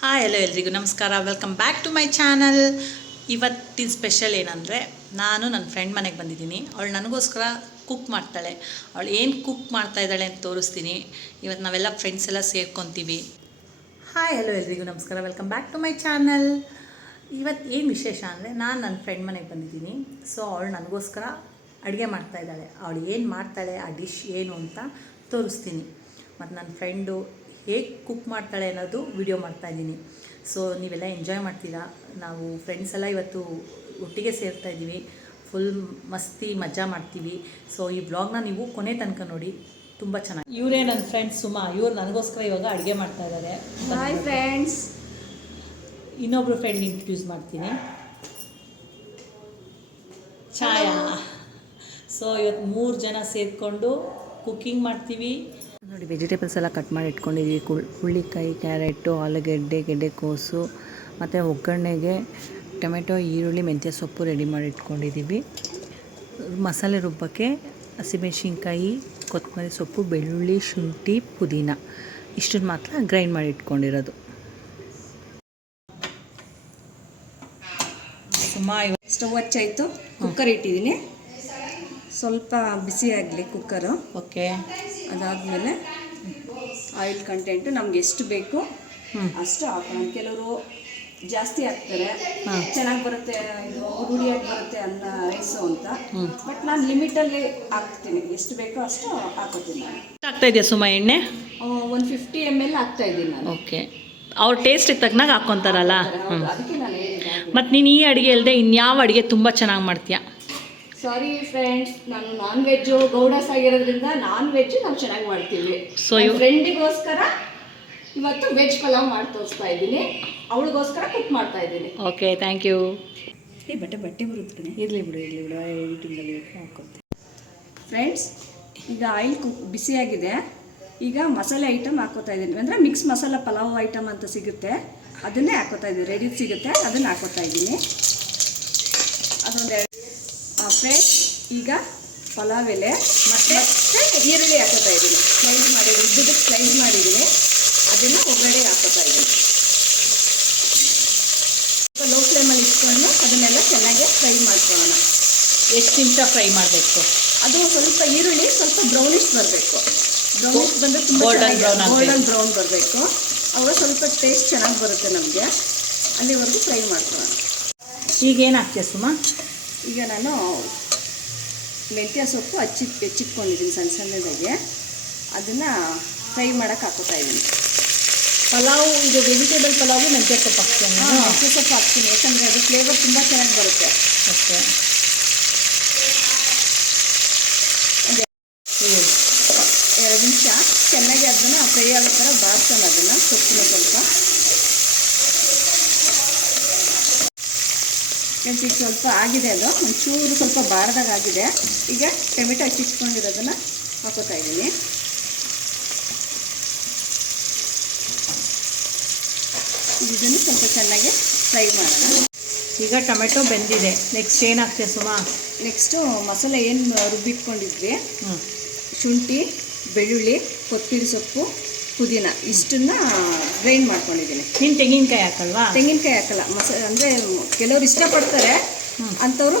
Hi hello ಎಲ್ರಿಗೂ ನಮಸ್ಕಾರ. Welcome back to my channel. ಇವತ್ತಿನ ಸ್ಪೆಷಲ್ ಏನಂದರೆ, ನಾನು ನನ್ನ ಫ್ರೆಂಡ್ ಮನೆಗೆ ಬಂದಿದ್ದೀನಿ. ಅವಳು ನನಗೋಸ್ಕರ ಕುಕ್ ಮಾಡ್ತಾಳೆ. ಅವಳು ಏನು ಕುಕ್ ಮಾಡ್ತಾಯಿದ್ದಾಳೆ ಅಂತ ತೋರಿಸ್ತೀನಿ. ಇವತ್ತು ನಾವೆಲ್ಲ ಫ್ರೆಂಡ್ಸ್ ಎಲ್ಲ ಸೇರ್ಕೊತೀವಿ. ಹಾಯ್ ಹಲೋ ಎಲ್ರಿಗೂ ನಮಸ್ಕಾರ. Welcome back to my channel. ಇವತ್ತು ಏನು ವಿಶೇಷ ಅಂದರೆ, ನಾನು ನನ್ನ ಫ್ರೆಂಡ್ ಮನೆಗೆ ಬಂದಿದ್ದೀನಿ. ಸೊ ಅವಳು ನನಗೋಸ್ಕರ ಅಡುಗೆ ಮಾಡ್ತಾಯಿದ್ದಾಳೆ. ಅವಳು ಏನು ಮಾಡ್ತಾಳೆ, ಆ ಡಿಶ್ ಏನು ಅಂತ ತೋರಿಸ್ತೀನಿ. ಮತ್ತು ನನ್ನ ಫ್ರೆಂಡು ಹೇಗೆ ಕುಕ್ ಮಾಡ್ತಾಳೆ ಅನ್ನೋದು ವಿಡಿಯೋ ಮಾಡ್ತಾಯಿದ್ದೀನಿ. ಸೊ ನೀವೆಲ್ಲ ಎಂಜಾಯ್ ಮಾಡ್ತೀರಾ. ನಾವು ಫ್ರೆಂಡ್ಸ್ ಎಲ್ಲ ಇವತ್ತು ಒಟ್ಟಿಗೆ ಸೇರ್ತಾಯಿದ್ದೀವಿ. ಫುಲ್ ಮಸ್ತಿ ಮಜಾ ಮಾಡ್ತೀವಿ. ಸೊ ಈ ಬ್ಲಾಗ್ನ ನೀವು ಕೊನೆ ತನಕ ನೋಡಿ, ತುಂಬ ಚೆನ್ನಾಗಿ. ಇವರೇ ನನ್ನ ಫ್ರೆಂಡ್ಸ್ ಸುಮಾ. ಇವ್ರು ನನಗೋಸ್ಕರ ಇವಾಗ ಅಡುಗೆ ಮಾಡ್ತಾಯಿದ್ದಾರೆ. Hi friends. ಇನ್ನೊಬ್ರು ಫ್ರೆಂಡ್ ಇಂಟ್ರೊಡ್ಯೂಸ್ ಮಾಡ್ತೀನಿ, ಛಾಯಾ. ಸೊ ಇವತ್ತು 3 ಜನ ಸೇರಿಕೊಂಡು ಕುಕ್ಕಿಂಗ್ ಮಾಡ್ತೀವಿ. ನೋಡಿ, ವೆಜಿಟೇಬಲ್ಸ್ ಎಲ್ಲ ಕಟ್ ಮಾಡಿ ಇಟ್ಕೊಂಡಿದ್ದೀವಿ. ಹುಳ್ಳಿಕಾಯಿ, ಕ್ಯಾರೆಟು, ಆಲೂಗೆಡ್ಡೆ, ಗೆಡ್ಡೆಕೋಸು, ಮತ್ತು ಒಗ್ಗರಣೆಗೆ ಟೊಮೆಟೊ, ಈರುಳ್ಳಿ, ಮೆಂತ್ಯ ಸೊಪ್ಪು ರೆಡಿ ಮಾಡಿ ಇಟ್ಕೊಂಡಿದ್ದೀವಿ. ಮಸಾಲೆ ರುಬ್ಬಕ್ಕೆ ಹಸಿಮೆಣಸಿನ್ಕಾಯಿ, ಕೊತ್ತಂಬರಿ ಸೊಪ್ಪು, ಬೆಳ್ಳುಳ್ಳಿ, ಶುಂಠಿ, ಪುದೀನ ಇಷ್ಟನ್ನು ಮಾತ್ರ ಗ್ರೈಂಡ್ ಮಾಡಿ ಇಟ್ಕೊಂಡಿರೋದು. ಸ್ಟವ್ ಹಚ್ಚಾಯಿತು, ಕುಕ್ಕರ್ ಇಟ್ಟಿದ್ದೀನಿ. ಸ್ವಲ್ಪ ಬಿಸಿ ಆಗಲಿ ಕುಕ್ಕರು. ಓಕೆ. ಅದಾದಮೇಲೆ ಆಯಿಲ್ ಕಂಟೆಂಟು ನಮ್ಗೆ ಎಷ್ಟು ಬೇಕು ಅಷ್ಟು ಹಾಕೋಣ. ಕೆಲವರು ಜಾಸ್ತಿ ಹಾಕ್ತಾರೆ, ಚೆನ್ನಾಗಿ ಬರುತ್ತೆ, ಇದು ರೂಢಿಯಾಗಿ ಬರುತ್ತೆ ಅನ್ನ ರೈಸು ಅಂತ. ಬಟ್ ನಾನು ಲಿಮಿಟಲ್ಲಿ ಹಾಕ್ತೀನಿ, ಎಷ್ಟು ಬೇಕೋ ಅಷ್ಟು ಹಾಕೋತೀನಿ. ನಾನು ಆಗ್ತಾ ಇದೆಯಾ ಸುಮಾ ಎಣ್ಣೆ? 150 ml ಹಾಕ್ತಾ ಇದ್ದೀನಿ ನಾನು. ಓಕೆ. ಅವ್ರ ಟೇಸ್ಟಿಗೆ ತಕ್ಕನಾಗ ಹಾಕ್ಕೊತಾರಲ್ಲ. ಅದಕ್ಕೆ ನಾನು ಹೇಳಿದೆ. ಮತ್ತು ನೀನು ಈ ಅಡುಗೆ ಇಲ್ಲದೆ ಇನ್ಯಾವ ಅಡುಗೆ ತುಂಬ ಚೆನ್ನಾಗಿ ಮಾಡ್ತೀಯಾ? ಸಾರಿ ಫ್ರೆಂಡ್ಸ್, ನಾನು ನಾನ್ ವೆಜ್ಜು ಗೌಡಸ್ ಆಗಿರೋದ್ರಿಂದ ನಾನ್ ವೆಜ್ ನಾವು ಚೆನ್ನಾಗಿ ಮಾಡ್ತೀವಿ. ಸೊ ಫ್ರೆಂಡಿಗೋಸ್ಕರ ಇವತ್ತು ವೆಜ್ ಪಲಾವ್ ಮಾಡಿ ತೋರಿಸ್ತಾ ಇದ್ದೀನಿ. ಅವಳಿಗೋಸ್ಕರ ಕುಕ್ ಮಾಡ್ತಾ ಇದ್ದೀನಿ. Okay, thank you. ಬಟ್ಟೆ ಬರುತ್ತೆ. ಇರಲಿ ಬಿಡು ಎಡಿಟಿಂಗಲ್ಲಿ ಹಾಕೋತೀನಿ. ಫ್ರೆಂಡ್ಸ್, ಈಗ ಆಯಿಲ್ ಬಿಸಿಯಾಗಿದೆ. ಈಗ ಮಸಾಲೆ ಐಟಮ್ ಹಾಕೋತಾ ಇದ್ದೀನಿ. ಅಂದರೆ ಮಿಕ್ಸ್ ಮಸಾಲ ಪಲಾವ್ ಐಟಮ್ ಅಂತ ಸಿಗುತ್ತೆ, ಅದನ್ನೇ ಹಾಕೋತಾ ಇದ್ದೀನಿ. ರೆಡಿ ಸಿಗುತ್ತೆ, ಅದನ್ನು ಹಾಕೋತಾ ಇದ್ದೀನಿ. ಅದೊಂದು ಫ್ರೆಂಡ್ಸ್, ಈಗ ಪಲಾವ್ ಎಲೆ ಮತ್ತು ಈರುಳ್ಳಿ ಹಾಕೋತಾ ಇದ್ದೀನಿ. ಸ್ಲೈಸ್ ಮಾಡಿದ್ದೀನಿ, ಉದ್ದಕ್ಕೆ ಸ್ಲೈಸ್ ಮಾಡಿದ್ದೀನಿ. ಅದನ್ನು ಒಗ್ಗರಣೆಗೆ ಹಾಕೋತಾ ಇದ್ದೀನಿ. ಸ್ವಲ್ಪ ಲೋ ಫ್ಲೇಮಲ್ಲಿ ಇಟ್ಕೊಂಡು ಅದನ್ನೆಲ್ಲ ಚೆನ್ನಾಗಿ ಫ್ರೈ ಮಾಡ್ಕೊಳ್ಳೋಣ. ಎಷ್ಟು ನಿಮಿಷ ಫ್ರೈ ಮಾಡಬೇಕು? ಅದು ಸ್ವಲ್ಪ ಈರುಳ್ಳಿ ಸ್ವಲ್ಪ ಬ್ರೌನಿಶ್ ಬರಬೇಕು. ಬ್ರೌನಿಶ್ ಬಂದರೆ ತುಂಬ ಗೋಲ್ಡನ್ ಬ್ರೌನ್ ಬರಬೇಕು. ಅವಾಗ ಸ್ವಲ್ಪ ಟೇಸ್ಟ್ ಚೆನ್ನಾಗಿ ಬರುತ್ತೆ ನಮಗೆ. ಅಲ್ಲಿವರೆಗೂ ಫ್ರೈ ಮಾಡ್ಕೊಳ್ಳೋಣ. ಈಗ ಏನು ಹಾಕ್ತೀಯ ಸುಮಾ? ಈಗ ನಾನು ಮೆಂತ್ಯ ಸೊಪ್ಪು ಹೆಚ್ಚಿಟ್ಕೊಂಡಿದ್ದೀನಿ ಸಣ್ಣ ಸಣ್ಣದಾಗೆ. ಅದನ್ನು ಫ್ರೈ ಮಾಡೋಕ್ಕೆ ಹಾಕೋತಾ ಇದ್ದೀನಿ. ಪಲಾವ್ ಇದು ವೆಜಿಟೇಬಲ್ ಪಲಾವು ಮೆಂತ್ಯ ಸೊಪ್ಪು ಹಾಕ್ತೀನಿ. ಮೆಂತ್ಯ ಸೊಪ್ಪು ಹಾಕ್ತೀನಿ, ಯಾಕಂದರೆ ಅದು ಫ್ಲೇವರ್ ತುಂಬ ಚೆನ್ನಾಗಿ ಬರುತ್ತೆ. ಓಕೆ. 2 ನಿಮಿಷ ಚೆನ್ನಾಗಿ ಅದನ್ನು ಫ್ರೈ ಆಗೋ ಥರ ಬಾಡ್ಸೋಣ. ಅದನ್ನು ಸೊಪ್ಪನ್ನ ಸ್ವಲ್ಪ ಈಗ ಸ್ವಲ್ಪ ಆಗಿದೆ. ಅದು ಒಂಚೂರು ಸ್ವಲ್ಪ ಬಾಡ್ದಾಗ ಆಗಿದೆ. ಈಗ ಟೊಮೆಟೊ ಹಚ್ಚಿಟ್ಕೊಂಡಿರೋದನ್ನು ಹಾಕೋತಾ ಇದ್ದೀನಿ. ಇದನ್ನು ಸ್ವಲ್ಪ ಚೆನ್ನಾಗಿ ಫ್ರೈ ಮಾಡೋಣ. ಈಗ ಟೊಮೆಟೊ ಬೆಂದಿದೆ. ನೆಕ್ಸ್ಟ್ ಏನು ಹಾಕ್ತೀಯ ಸುಮಾ? ನೆಕ್ಸ್ಟು ಮಸಾಲೆ ಏನು ರುಬ್ಬಿಟ್ಕೊಂಡಿದ್ವಿ, ಶುಂಠಿ, ಬೆಳ್ಳುಳ್ಳಿ, ಕೊತ್ತಂಬರಿ ಸೊಪ್ಪು, ಪುದೀನ ಇಷ್ಟನ್ನು ಗ್ರೈಂಡ್ ಮಾಡ್ಕೊಂಡಿದ್ದೀನಿ. ನೀನು ತೆಂಗಿನಕಾಯಿ ಹಾಕಲ್ವಾ? ತೆಂಗಿನಕಾಯಿ ಹಾಕಲ್ಲ. ಅಂದರೆ ಕೆಲವರು ಇಷ್ಟಪಡ್ತಾರೆ, ಅಂಥವ್ರು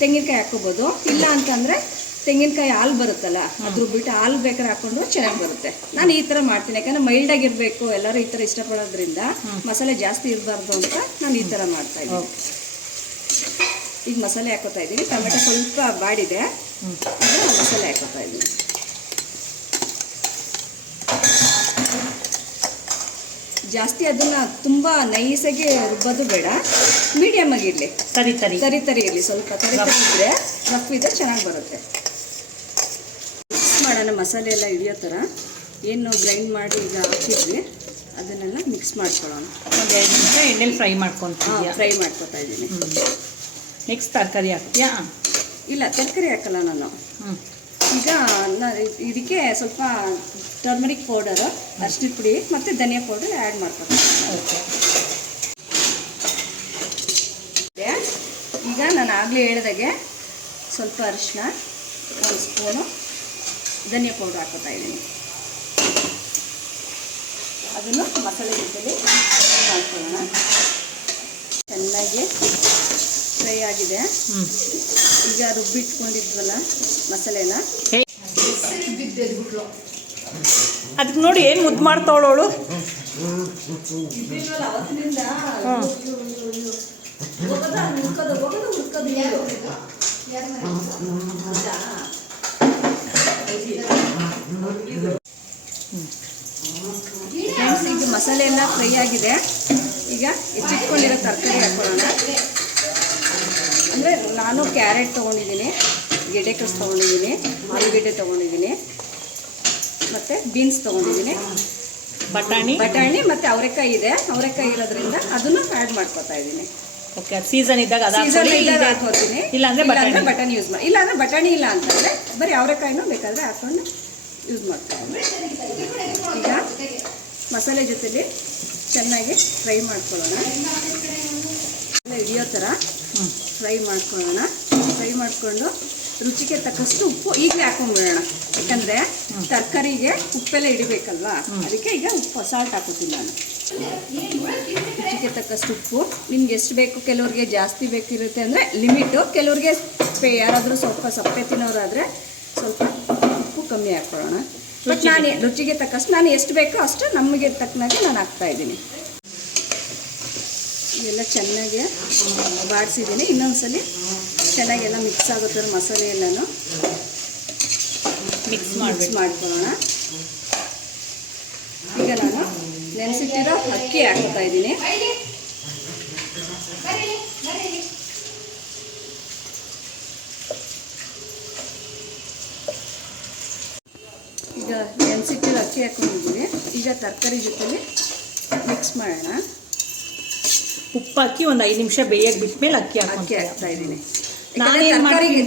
ತೆಂಗಿನಕಾಯಿ ಹಾಕೋಬೋದು. ಇಲ್ಲ ಅಂತಂದರೆ ತೆಂಗಿನಕಾಯಿ ಹಾಲು ಬರುತ್ತಲ್ಲ, ಅದ್ರ ಬಿಟ್ಟು ಹಾಲು ಬೇಕಾದ್ರೆ ಹಾಕ್ಕೊಂಡು ಚೆನ್ನಾಗಿ ಬರುತ್ತೆ. ನಾನು ಈ ಥರ ಮಾಡ್ತೀನಿ, ಯಾಕಂದರೆ ಮೈಲ್ಡಾಗಿರಬೇಕು. ಎಲ್ಲರೂ ಈ ಥರ ಇಷ್ಟಪಡೋದ್ರಿಂದ ಮಸಾಲೆ ಜಾಸ್ತಿ ಇರಬಾರ್ದು ಅಂತ ನಾನು ಈ ಥರ ಮಾಡ್ತಾಯಿದ್ದೀನಿ. ಈಗ ಮಸಾಲೆ ಹಾಕೋತಾ ಇದ್ದೀನಿ. ಟೊಮೆಟೊ ಸ್ವಲ್ಪ ಬಾಡಿದೆ, ಈಗ ಮಸಾಲೆ ಹಾಕೋತಾ ಇದ್ದೀನಿ. ಜಾಸ್ತಿ ಅದನ್ನು ತುಂಬ ನೈಸಾಗಿ ರುಬ್ಬೋದು ಬೇಡ, ಮೀಡಿಯಮ್ ಆಗಿರಲಿ. ತರಿ ಇರಲಿ. ಸ್ವಲ್ಪ ತರಿ ಇದ್ದರೆ ರಫ್ ಇದ್ದರೆ ಚೆನ್ನಾಗಿ ಬರುತ್ತೆ. ಮಿಕ್ಸ್ ಮಾಡೋಣ. ಮಸಾಲೆ ಎಲ್ಲ ಹಿಡಿಯೋ ಥರ ಏನು ಗ್ರೈಂಡ್ ಮಾಡಿ ಈಗ ಹಾಕಿದ್ವಿ ಅದನ್ನೆಲ್ಲ ಮಿಕ್ಸ್ ಮಾಡ್ಕೊಳ್ಳೋಣ. ಒಂದು 2 ನಿಮಿಷ ಎಣ್ಣೆಲಿ ಫ್ರೈ ಫ್ರೈ ಮಾಡ್ಕೊತಾ ಇದ್ದೀನಿ. ನೆಕ್ಸ್ಟ್ ತರಕಾರಿ ಹಾಕ್ತೀಯಾ? ಇಲ್ಲ, ತರಕಾರಿ ಹಾಕಲ್ಲ ನಾನು. ಈಗ ಇದಕ್ಕೆ ಸ್ವಲ್ಪ ಟರ್ಮರಿಕ್ ಪೌಡರು, ಅರಿಶಿನ ಪುಡಿ ಮತ್ತು ಧನಿಯಾ ಪೌಡರ್ ಆ್ಯಡ್ ಮಾಡ್ಕೊತೀನಿ. ಓಕೆ. ಈಗ ನಾನು ಆಗಲೇ ಹೇಳಿದಾಗೆ ಸ್ವಲ್ಪ ಅರಿಶಿನ, 1 ಸ್ಪೂನು ಧನಿಯಾ ಪೌಡರ್ ಹಾಕೋತಾ ಇದ್ದೀನಿ. ಅದನ್ನು ಮಸಾಲೆ ಜೊತೆಲಿ ಆಗಿದೆ. ಈಗ ರುಬ್ಬಿಟ್ಕೊಂಡಿದ್ವಲ್ಲ ಮಸಾಲೆನ ಅದಕ್ಕೆ ನೋಡಿ ಏನು ಮುದ್ದು ಮಾಡ್ತಾವಳವಳು. ಅವತ್ತಿನಿಂದ ಫ್ರೆಂಡ್ಸ್, ಈಗ ಮಸಾಲೆ ಎಲ್ಲ ಫ್ರೈ ಆಗಿದೆ. ಈಗ ಹೆಚ್ಚಿಟ್ಕೊಂಡಿರೋ ತರಕಾರಿ ಹಾಕೊಳ್ಳೋಣ. ಅಂದರೆ ನಾನು ಕ್ಯಾರೆಟ್ ತೊಗೊಂಡಿದ್ದೀನಿ, ಗೆಡ್ಡೆಕೋಸು ತೊಗೊಂಡಿದ್ದೀನಿ, ಆಲೂಗೆಡ್ಡೆ ತೊಗೊಂಡಿದ್ದೀನಿ, ಮತ್ತು ಬೀನ್ಸ್ ತೊಗೊಂಡಿದ್ದೀನಿ, ಬಟಾಣಿ ಮತ್ತು ಅವರೆಕಾಯಿ ಇದೆ. ಅವರೆಕಾಯಿ ಇರೋದ್ರಿಂದ ಅದನ್ನು ಆ್ಯಡ್ ಮಾಡ್ಕೊತಾ ಇದ್ದೀನಿ. ಓಕೆ, ಸೀಸನ್ ಇದ್ದಾಗ ಹಾಕೋತೀನಿ. ಇಲ್ಲಾಂದರೆ ಬಟಾಣಿ ಯೂಸ್ ಮಾಡಿ. ಇಲ್ಲಾಂದರೆ ಬಟಾಣಿ ಇಲ್ಲ ಅಂತಂದರೆ ಬರೀ ಅವರೆಕಾಯಿನೂ ಬೇಕಾದರೆ ಹಾಕೊಂಡು ಯೂಸ್ ಮಾಡ್ತೀನಿ. ಈಗ ಮಸಾಲೆ ಜೊತೆಲಿ ಚೆನ್ನಾಗಿ ಫ್ರೈ ಮಾಡ್ಕೊಳ್ಳೋಣ. ಹಿಡಿಯೋ ಥರ ಫ್ರೈ ಮಾಡ್ಕೊಳ್ಳೋಣ. ಫ್ರೈ ಮಾಡಿಕೊಂಡು ರುಚಿಗೆ ತಕ್ಕಷ್ಟು ಉಪ್ಪು ಈಗಲೇ ಹಾಕೊಂಡ್ಬಿಡೋಣ. ಯಾಕಂದರೆ ತರಕಾರಿಗೆ ಉಪ್ಪೆಲ್ಲ ಹಿಡಿಬೇಕಲ್ವಾ, ಅದಕ್ಕೆ ಈಗ ಸಾಲ್ಟ್ ಹಾಕೋತೀನಿ ನಾನು. ರುಚಿಗೆ ತಕ್ಕಷ್ಟು ಉಪ್ಪು ನಿಮ್ಗೆ ಎಷ್ಟು ಬೇಕು. ಕೆಲವ್ರಿಗೆ ಜಾಸ್ತಿ ಬೇಕಿರುತ್ತೆ ಅಂದರೆ ಲಿಮಿಟು, ಕೆಲವ್ರಿಗೆ ಯಾರಾದರೂ ಸ್ವಲ್ಪ ಸಪ್ಪೆ ತಿನ್ನೋರಾದರೆ ಸ್ವಲ್ಪ ಉಪ್ಪು ಕಮ್ಮಿ ಹಾಕ್ಕೊಳ್ಳೋಣ. ಬಟ್ ನಾನು ರುಚಿಗೆ ತಕ್ಕಷ್ಟು ನಾನು ಎಷ್ಟು ಬೇಕೋ ಅಷ್ಟು ನಮಗೆ ತಕ್ಕನಾಗೆ ನಾನು ಹಾಕ್ತಾಯಿದ್ದೀನಿ. ಎಲ್ಲ ಚೆನ್ನಾಗಿ ಬಾಡಿಸಿದ್ದೀನಿ. ಇನ್ನೊಂದ್ಸಲಿ ಚೆನ್ನಾಗೆಲ್ಲ ಮಿಕ್ಸ್ ಆಗುತ್ತೆ ಮಸಾಲೆ ಎಲ್ಲನೂ ಮಿಕ್ಸ್ ಮಾಡ್ಕೊಳ್ಳೋಣ. ಈಗ ನಾನು ನೆನೆಸಿಟ್ಟಿರೋ ಅಕ್ಕಿ ಹಾಕ್ತಾ ಇದ್ದೀನಿ. ಈಗ ನೆನೆಸಿಟ್ಟಿರೋ ಅಕ್ಕಿ ಹಾಕೊಂಡಿದ್ದೀನಿ. ಈಗ ತರಕಾರಿ ಜೊತೆಲಿ ಮಿಕ್ಸ್ ಮಾಡೋಣ. ಉಪ್ಪು ಹಾಕಿ ಒಂದು 5 ನಿಮಿಷ ಬೇಯಕ್ಕೆ ಬಿಟ್ಮೇಲೆ ಅಕ್ಕಿ ಹಾಕ್ತಾ ಇದ್ದೀನಿ.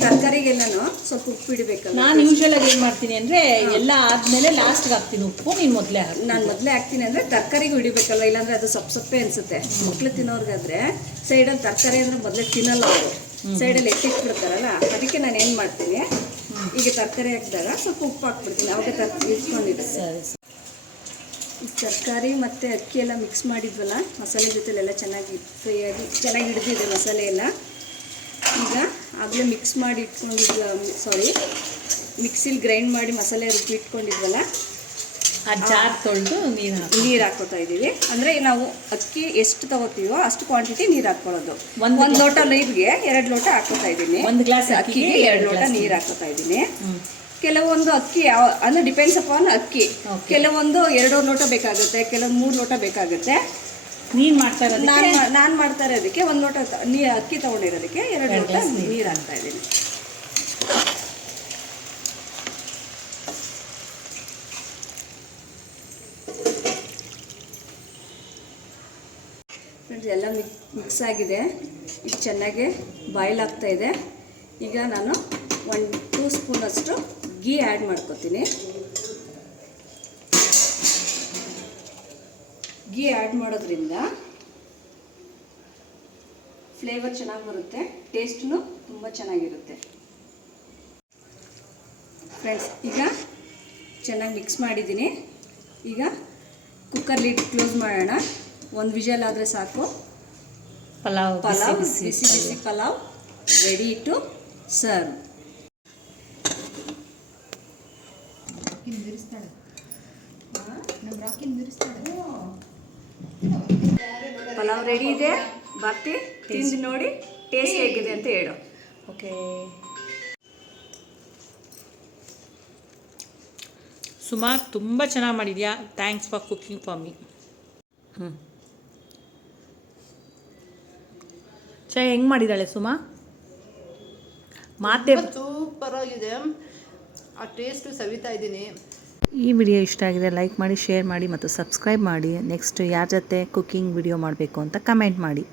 ತರಕಾರಿಗೆಲ್ಲನೂ ಸ್ವಲ್ಪ ಉಪ್ಪು ಇಡಬೇಕಲ್ಲ. ನಾನು ಯೂಶ್ವಲಾಗಿ ಏನು ಮಾಡ್ತೀನಿ ಅಂದರೆ ಎಲ್ಲ ಆದಮೇಲೆ ಲಾಸ್ಟ್ಗೆ ಹಾಕ್ತೀನಿ ಉಪ್ಪು. ನೀನು ಮೊದಲೇ ನಾನು ಮೊದಲೇ ಹಾಕ್ತೀನಿ ಅಂದರೆ ತರಕಾರಿಗೂ ಹಿಡಿಬೇಕಲ್ಲ, ಇಲ್ಲಾಂದರೆ ಅದು ಸಪ್ಪೆ ಅನಿಸುತ್ತೆ. ಮಕ್ಳು ತಿನ್ನೋರ್ಗಾದ್ರೆ ಸೈಡಲ್ಲಿ ತರಕಾರಿ ಅಂದರೆ ಮೊದಲೇ ತಿನ್ನಲ್ಲ ಅವರು, ಸೈಡಲ್ಲಿ ಎತ್ತಿಟ್ಬಿಡ್ತಾರಲ್ಲ. ಅದಕ್ಕೆ ನಾನು ಏನು ಮಾಡ್ತೀನಿ, ಈಗ ತರಕಾರಿ ಹಾಕಿದಾಗ ಸ್ವಲ್ಪ ಉಪ್ಪು ಹಾಕ್ಬಿಡ್ತೀನಿ. ಅವಾಗ ತರಕಾರಿ ಇಟ್ಕೊಂಡಿರುತ್ತೆ. ಈ ತರಕಾರಿ ಮತ್ತು ಅಕ್ಕಿ ಎಲ್ಲ ಮಿಕ್ಸ್ ಮಾಡಿದ್ವಲ್ಲ ಮಸಾಲೆ ಜೊತೆಲೆಲ್ಲ ಚೆನ್ನಾಗಿ ಫ್ರೈ ಆಗಿ ಚೆನ್ನಾಗಿ ಹಿಡಿದಿದೆ ಮಸಾಲೆ ಎಲ್ಲ. ಈಗ ಆಗಲೇ ಮಿಕ್ಸ್ ಮಾಡಿ ಮಿಕ್ಸಿಲಿ ಗ್ರೈಂಡ್ ಮಾಡಿ ಮಸಾಲೆ ರುಬ್ಬಿ ಇಟ್ಕೊಂಡಿದ್ವಲ್ಲ ಆ ಜಾರ್ ತೊಳೆದು ನೀರು ಹಾಕ್ಕೋತಾ ಇದ್ದೀವಿ. ಅಂದರೆ ನಾವು ಅಕ್ಕಿ ಎಷ್ಟು ತಗೋತೀವೋ ಅಷ್ಟು ಕ್ವಾಂಟಿಟಿ ನೀರು ಹಾಕ್ಕೊಳ್ಳೋದು. ಒಂದು ಲೋಟ ನೀರಿಗೆ 2 ಲೋಟ ಹಾಕ್ಕೋತಾ ಇದ್ದೀನಿ. 1 ಗ್ಲಾಸ್ ಅಕ್ಕಿಗೆ 2 ಲೋಟ ನೀರು ಹಾಕ್ಕೋತಾ ಇದ್ದೀನಿ. ಕೆಲವೊಂದು ಅಕ್ಕಿ ಅಂದರೆ ಡಿಪೆಂಡ್ಸ್ ಅಪಾನ್ ಅಕ್ಕಿ. ಕೆಲವೊಂದು 2 ಲೋಟ ಬೇಕಾಗುತ್ತೆ, ಕೆಲವೊಂದು 3 ಲೋಟ ಬೇಕಾಗುತ್ತೆ. ನೀನು ಮಾಡ್ತಾ ಇರೋದು ನಾನು ಮಾಡ್ತಾ ಇರೋದಕ್ಕೆ 1 ಲೋಟ ಅಕ್ಕಿ ತೊಗೊಂಡಿರೋದಕ್ಕೆ 2 ಲೋಟ ನೀರು ಹಾಕ್ತಾ ಇದ್ದೀನಿ. ಫ್ರೆಂಡ್ಸ್, ಎಲ್ಲ ಮಿಕ್ಸ್ ಆಗಿದೆ. ಈಗ ಚೆನ್ನಾಗಿ ಬಾಯ್ಲ್ ಆಗ್ತಾ ಇದೆ. ಈಗ ನಾನು 1-2 ಸ್ಪೂನಷ್ಟು ಗೀ ಆ್ಯಡ್ ಮಾಡ್ಕೊತೀನಿ. ಗೀ ಆ್ಯಡ್ ಮಾಡೋದ್ರಿಂದ ಫ್ಲೇವರ್ ಚೆನ್ನಾಗಿ ಬರುತ್ತೆ, ಟೇಸ್ಟೂ ತುಂಬ ಚೆನ್ನಾಗಿರುತ್ತೆ. ಫ್ರೆಂಡ್ಸ್, ಈಗ ಚೆನ್ನಾಗಿ ಮಿಕ್ಸ್ ಮಾಡಿದ್ದೀನಿ. ಈಗ ಕುಕ್ಕರ್ ಲಿಡ್ ಕ್ಲೋಸ್ ಮಾಡೋಣ. 1 ವಿಷಲ್ ಆದರೆ ಸಾಕು. ಪಲಾವ್ ಬಿಸಿ ಬಿಸಿ pulao ready to serve. Pulao ready ಇದೆ. ಬರ್ತಿ ತಿಂದು ನೋಡಿ ಟೇಸ್ಟ್ ಹೇಗಿದೆ ಅಂತ ಹೇಳು. ಓಕೆ, ಸುಮಾ ತುಂಬ ಚೆನ್ನಾಗಿ ಮಾಡಿದ್ಯಾ. Thanks for cooking for me. ಚಾಯ್ ಹೆಂಗೆ ಮಾಡಿದ್ದಾಳೆ ಸುಮಾ? ಮಾತೇ ಸೂಪರ್ ಆಗಿದೆ. ಆ ಟೇಸ್ಟು ಸವಿತಾ ಇದ್ದೀನಿ. ಈ ವಿಡಿಯೋ ಇಷ್ಟ ಆಗಿದೆ ಲೈಕ್ ಮಾಡಿ, ಶೇರ್ ಮಾಡಿ ಮತ್ತು ಸಬ್ಸ್ಕ್ರೈಬ್ ಮಾಡಿ. ನೆಕ್ಸ್ಟ್ ಯಾರ ಜೊತೆ ಕುಕ್ಕಿಂಗ್ ವಿಡಿಯೋ ಮಾಡಬೇಕು ಅಂತ ಕಮೆಂಟ್ ಮಾಡಿ.